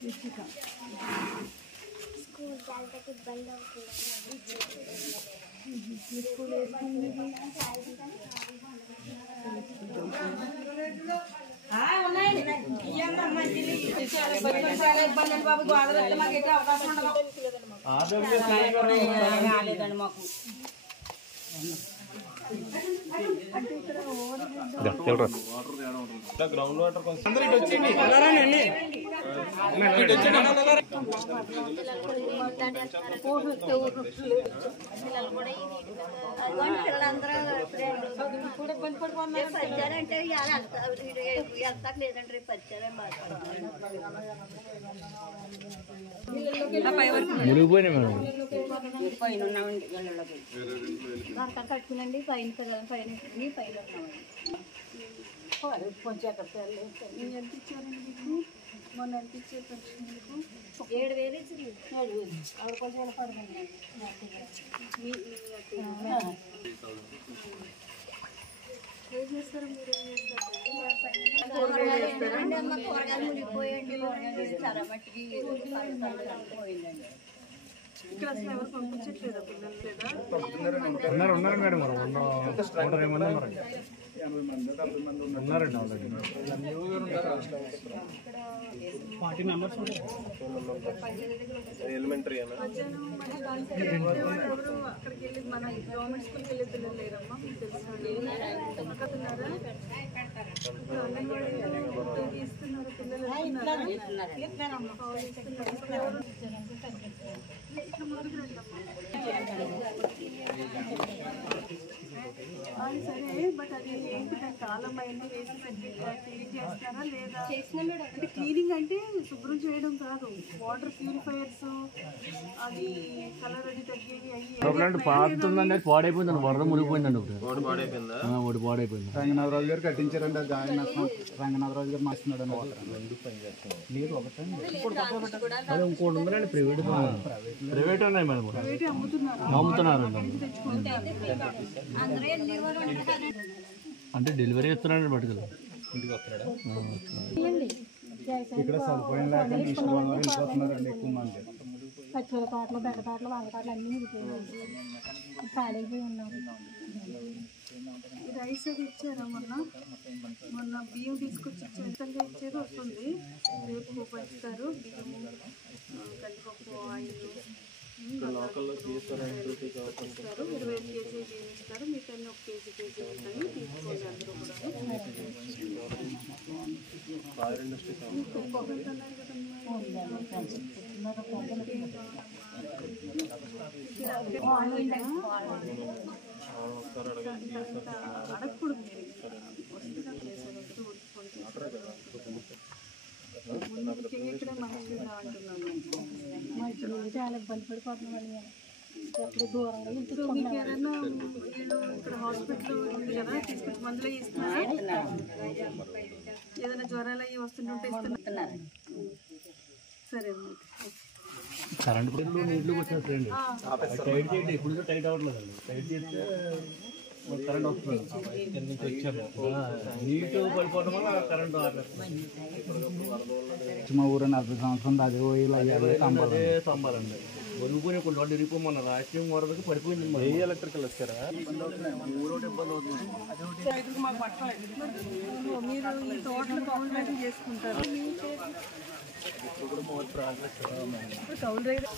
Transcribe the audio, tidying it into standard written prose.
school जाने तक बंद हो గ్రౌండ్ వాటర్ పరిచారంటే వెళ్తాక లేదంటే రేపు పరిచారం బాగా కట్టుకునండి పైన పైన పైన కొంచెం ఎంత ఇచ్చారండి మీకు మొన్న ఎంత ఇచ్చారు పెన్షన్ మీకు 7,000 ఇచ్చింది 7,000 ఆవిడ కొంచెం పడుతుంది ఏం చేస్తారు మీరు ఏం చేస్తారు అమ్మ కూరగాయలు మునిగిపోయండి చాలా మట్టికి పోయిందండి ఇక్కడ అసలు ఎవరు పంపించట్లేదా పిల్లలు లేదా ఉన్నారు మేడం ఉన్నారండి పార్టీ మెంబర్స్ ఎలిమెంటరీ అక్కడికి వెళ్ళి మన గవర్నమెంట్ స్కూల్కి వెళ్ళే పిల్లలు లేరమ్మా మీకు తెలుస్తున్నారా ఇస్తున్నారు పిల్లలు సరే బట్ అది ఏంటి కాలం అయింది వేసి క్లీన్ చేస్తారా లేదా అంటే క్లీనింగ్ అంటే శుభ్రం చేయడం కాదు వాటర్ ప్యూరిఫైయర్స్ అది కలర్ అది తగ్గేవి అయ్యి పాడుతుందండి పాడైపోయిందండి వరద మునిగిపోయిందండి ఒకటి పాడైపోయింది రంగనాథరాజు గారు కట్టించారండి ఆయన రంగనాథరాజు గారు మాస్తున్నాడు నీరు ఒకటండి ఇంకోటి ఉందండి ప్రైవేట్ ఉన్నాయి మేడం అమ్ముతున్నారండి అంటే డెలివరీ ఇస్తున్నారండి బట్టుకలు ఇంటికి వస్తున్నాడా ఇక్కడ సదుపాయం లేక వెళ్ళిపోతున్నారండి ఎక్కువ మంది పచ్చిల తోటలు బెండ తోటలు వంగ తోటలు అన్నీ మిగిలిపోయాయి ఖాళీపోయి ఉన్నాం రైస్ అది ఇచ్చారా మొన్న బియ్యం తీసుకొచ్చి ఇచ్చేది ఇచ్చేది వస్తుంది రేపు పంచుతారు బియ్యం కందిపప్పు ఆయిల్ లోకల్లో తీస్తారు 25 కేజీ బియ్యం ఇస్తారు మీకు అన్ని 1 కేజీ ఇస్తాను తీసుకోండి అందరూ అడగకూడదు ఇక్కడ మంచిగా అంటున్నాను చాలా ఇబ్బంది పడిపోతున్నాం దూరంగా మీకు ఏదైనా ఇక్కడ హాస్పిటల్ ఉంది కదా తీసుకొచ్చి మందులు ఇస్తున్నారా ఏదైనా జ్వరాలు అవి వస్తుంటే ఇస్తున్నారు సరే కరెంట్ బిల్లు నీళ్ళు వచ్చేస్తాయండి టైట్ చేయండి ఇప్పుడు టైట్ అవ్వట్లేదండి టైట్ చేస్తే కరెంట్ వస్తుంది నీట్ పడిపోవడం వల్ల కరెంట్ మా ఊరు 40 సంవత్సరం అదే స్తంభాలండి వరుగుపోయి కొన్ని వాళ్ళు ఇరిగిపోమన్నారు రాష్ట్రం వరదకి పడిపోయింది ఏ ఎలక్ట్రికల్ వచ్చారా ఊరోటి ఇబ్బంది అవుతుంది మీరు ఈ తోటలు గవర్నమెంట్ చేసుకుంటారు కౌలు రైతు